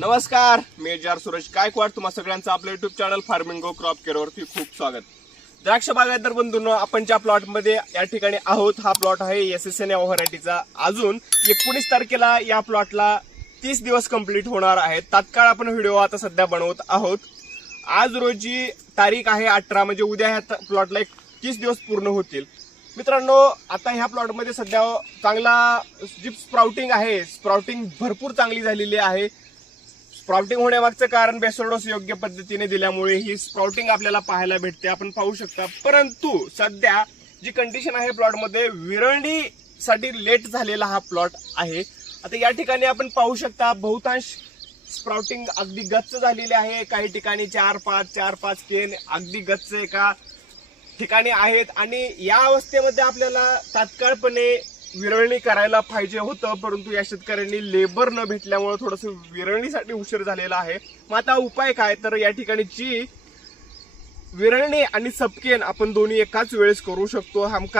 नमस्कार मी जार सुरेश गायकवाड. तुम्हा सगळ्यांचं आपलं YouTube channel farming go crop केअरवरती खूप स्वागत. द्राक्ष बागायतदार बंधूंनो आपण ज्या प्लॉटमध्ये या ठिकाणी आहोत हा प्लॉट आहे एस एस एन या व्हरायटीचा अजून एकोणीस तारखेला या प्लॉटला तीस दिवस कंप्लीट होणार आहेत. तात्काळ आपण व्हिडिओ आता सध्या बनवत आहोत. आज रोजी तारीख आहे अठरा म्हणजे उद्या ह्या प्लॉटला एक तीस दिवस पूर्ण होतील. मित्रांनो आता ह्या प्लॉटमध्ये सध्या चांगला जी स्प्राउटिंग आहे स्प्राउटिंग भरपूर चांगली झालेली आहे. स्प्राउटिंग होण्यामागचं कारण बेसोडोस योग्य पद्धतीने दिल्यामुळे ही स्प्राउटिंग आपल्याला पाहायला भेटते. आपण पाहू शकता. परंतु सध्या जी कंडिशन आहे प्लॉटमध्ये विरळणीसाठी लेट झालेला हा प्लॉट आहे. आता या ठिकाणी आपण पाहू शकता बहुतांश स्प्राउटिंग अगदी गच्च झालेली आहे. काही ठिकाणी चार पाच चार पाच तीन अगदी गच्च एका ठिकाणी आहेत. आणि या अवस्थेमध्ये आपल्याला तात्काळपणे विरळणी करायला पाहिजे होतं परंतु या शेतकऱ्यांनी लेबर न भेटल्यामुळे थोडस विरळणीसाठी उशीर झालेला आहे. मग आता उपाय काय? तर या ठिकाणी जी विरळणी आणि सपकेन आपण दोन्ही एकाच वेळेस करू शकतो. हमका